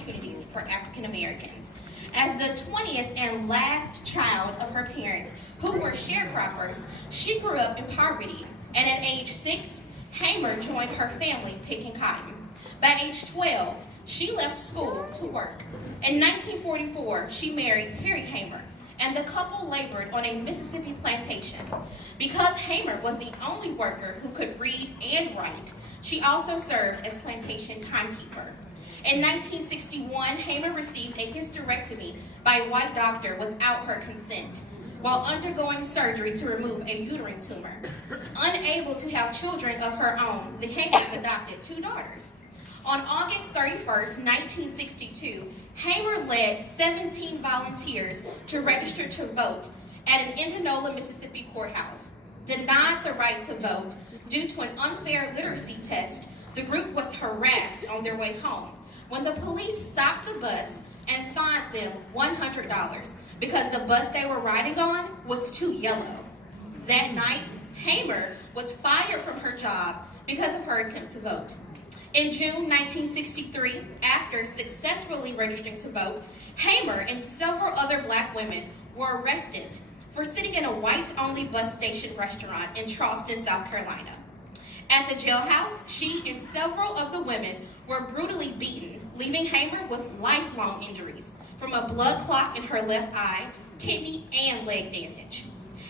opportunities for African Americans. As the 20th and last child of her parents, who were sharecroppers, she grew up in poverty, and at age 6, Hamer joined her family picking cotton. By age 12, she left school to work. In 1944, she married Harry Hamer, and the couple labored on a Mississippi plantation. Because Hamer was the only worker who could read and write, she also served as plantation timekeeper. In 1961, Hamer received a hysterectomy by a white doctor without her consent, while undergoing surgery to remove a uterine tumor. Unable to have children of her own, the Hamers adopted 2 daughters. On August 31st, 1962, Hamer led 17 volunteers to register to vote at an Indianola, Mississippi courthouse. Denied the right to vote due to an unfair literacy test, the group was harassed on their way home when the police stopped the bus and fined them $100 because the bus they were riding on was too yellow. That night, Hamer was fired from her job because of her attempt to vote. In June 1963, after successfully registering to vote, Hamer and several other black women were arrested for sitting in a whites-only bus station restaurant in Charleston, South Carolina. At the jailhouse, she and several of the women were brutally beaten, leaving Hamer with lifelong injuries from a blood clot in her left eye, kidney, and leg damage.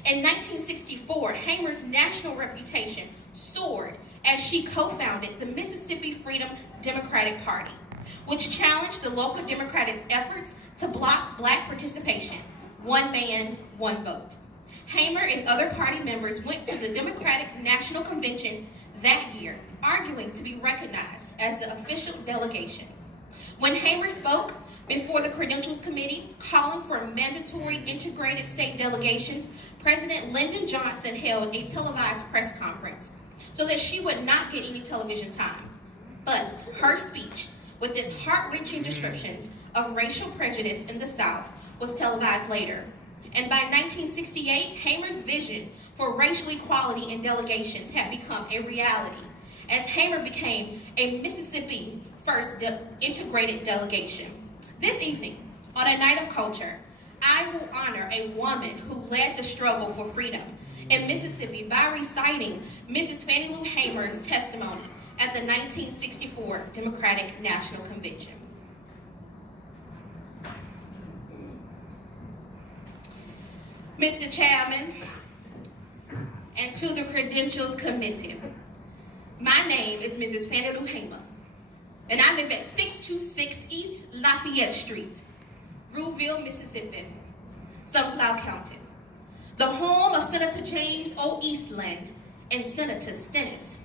In 1964, Hamer's national reputation soared as she co-founded the Mississippi Freedom Democratic Party, which challenged the local Democrats' efforts to block black participation. One man, one vote. Hamer and other party members went to the Democratic National Convention that year, arguing to be recognized as the official delegation. When Hamer spoke before the Credentials Committee, calling for mandatory integrated state delegations, President Lyndon Johnson held a televised press conference so that she would not get any television time. But her speech, with its heart-wrenching descriptions of racial prejudice in the South, was televised later. And by 1968, Hamer's vision for racial equality in delegations had become a reality, as Hamer became a Mississippi first integrated delegation. This evening, on a night of culture, I will honor a woman who led the struggle for freedom in Mississippi by reciting Mrs. Fannie Lou Hamer's testimony at the 1964 Democratic National Convention. Mr. Chairman, and to the Credentials Committee, my name is Mrs. Fannie Lou Hamer, and I live at 626 East Lafayette Street, Rouville, Mississippi, Sunflower County, the home of Senator James O. Eastland and Senator Stennis.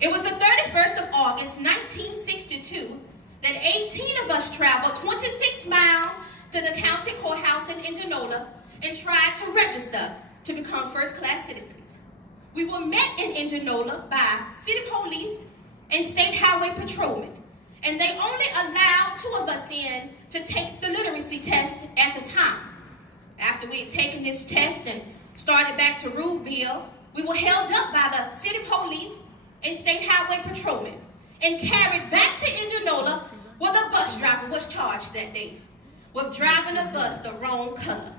It was the 31st of August, 1962, that 18 of us traveled 26 miles to the county courthouse in Indianola and tried to register to become first-class citizens. We were met in Indianola by city police and state highway patrolmen, and they only allowed 2 of us in to take the literacy test at the time. After we had taken this test and started back to Rouville, we were held up by the city police and state highway patrolmen and carried back to Indianola, where the bus driver was charged that day with driving a bus the wrong color.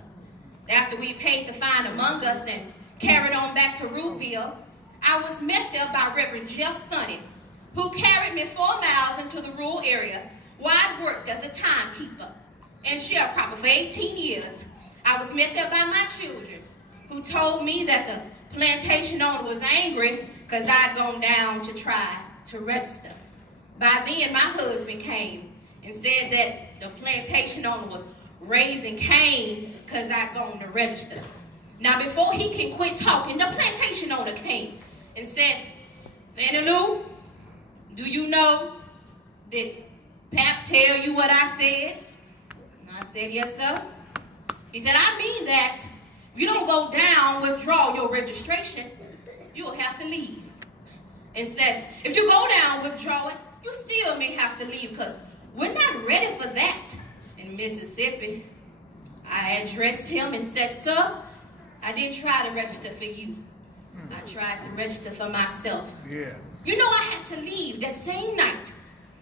After we paid the fine among us and carried on back to Rouville, I was met there by Reverend Jeff Sonny, who carried me 4 miles into the rural area where I worked as a timekeeper and sharecropper for 18 years. I was met there by my children, who told me that the plantation owner was angry because I'd gone down to try to register. By then, my husband came and said that the plantation owner was raising Cain because I'd gone to register. Now, before he can quit talking, the plantation owner came and said, Fannie Lou, do you know, did Pap tell you what I said? And I said, yes, sir. He said, I mean that if you don't go down, withdraw your registration, you'll have to leave. And said, if you go down, withdraw it, you still may have to leave because we're not ready for that in Mississippi. I addressed him and said, sir, I didn't try to register for you. I tried to register for myself. Yeah. You know, I had to leave that same night.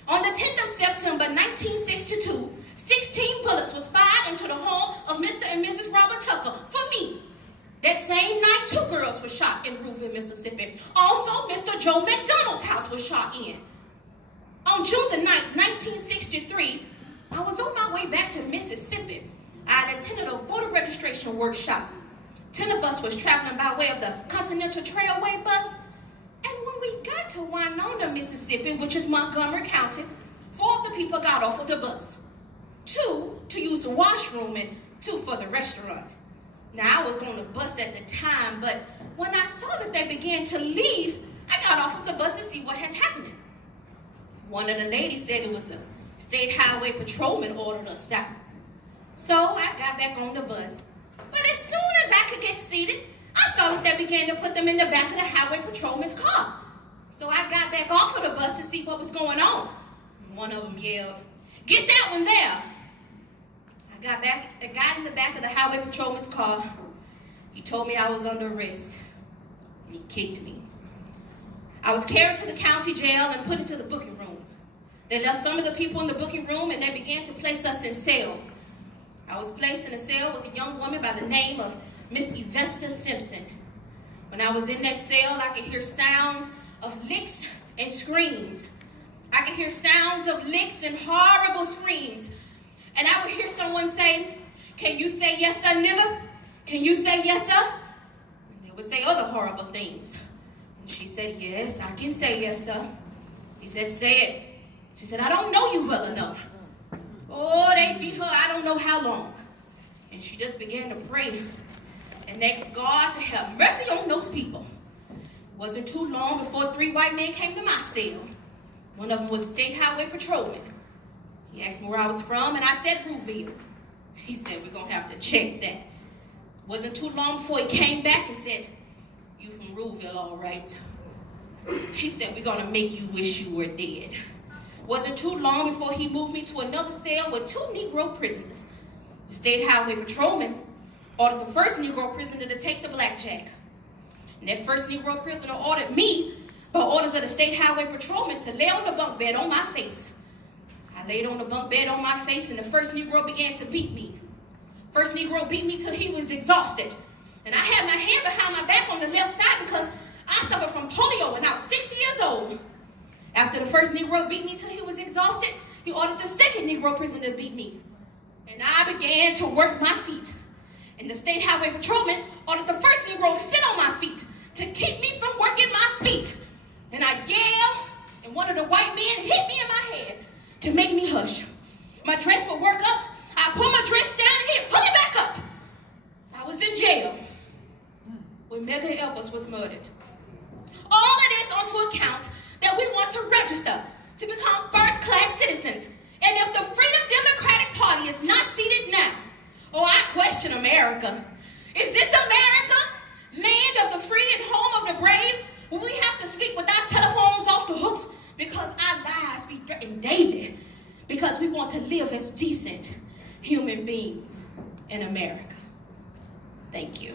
On the 10th of September, 1960, little girls were shot in Rouville, Mississippi. Also, Mr. Joe McDonald's house was shot in. On June the 9th, 1963, I was on my way back to Mississippi. I had attended a voter registration workshop. 10 of us was traveling by way of the Continental Trailway bus. And when we got to Winona, Mississippi, which is Montgomery County, 4 of the people got off of the bus. 2 to use the washroom and 2 for the restaurant. Now, I was on the bus at the time, but when I saw that they began to leave, I got off of the bus to see what has happened. One of the ladies said it was the state highway patrolman ordered us out. So I got back on the bus. But as soon as I could get seated, I saw that they began to put them in the back of the highway patrolman's car. So I got back off of the bus to see what was going on. One of them yelled, "Get that one there." I got in the back of the highway patrolman's car. He told me I was under arrest. And he kicked me. I was carried to the county jail and put into the booking room. They left some of the people in the booking room and they began to place us in cells. I was placed in a cell with a young woman by the name of Miss Yvesta Simpson. When I was in that cell, I could hear sounds of licks and screams. I could hear sounds of licks and horrible screams. And I would hear someone say, "Can you say yes, sir, nigga? Can you say yes, sir?" And they would say other horrible things. And she said, "Yes, I can say yes, sir." He said, "Say it." She said, "I don't know you well enough." Oh, they beat her I don't know how long. And she just began to pray and ask God to have mercy on those people. It wasn't too long before 3 white men came to my cell. One of them was a state highway patrolman. He asked me where I was from, and I said Rouville. He said, "We're going to have to check that." Wasn't too long before he came back and said, "You from Rouville, all right." He said, "We're going to make you wish you were dead." Wasn't too long before he moved me to another cell with 2 Negro prisoners. The state highway patrolman ordered the first Negro prisoner to take the blackjack. And that first Negro prisoner ordered me, by orders of the state highway patrolman, to lay on the bunk bed on my face. I laid on the bunk bed on my face, and the first Negro began to beat me. First Negro beat me till he was exhausted. And I had my hand behind my back on the left side because I suffered from polio when I was 6 years old. After the first Negro beat me till he was exhausted, he ordered the second Negro prisoner to beat me. And I began to work my feet. And the state highway patrolman ordered the first Negro to sit on my feet to keep me from working my feet. And I yelled, and one of the white men hit me in my head to make me hush. My dress would work up. I pull my dress down and he'd pull it back up. I was in jail when Medgar Evers was murdered. All of this on to account that we want to register to become first-class citizens. And if the Freedom Democratic Party is not seated now, I question America. Is this America, land of the free and home of the brave, where we have to sleep with our telephones off the hooks because our lives be threatened daily because we want to live as decent human beings in America? Thank you.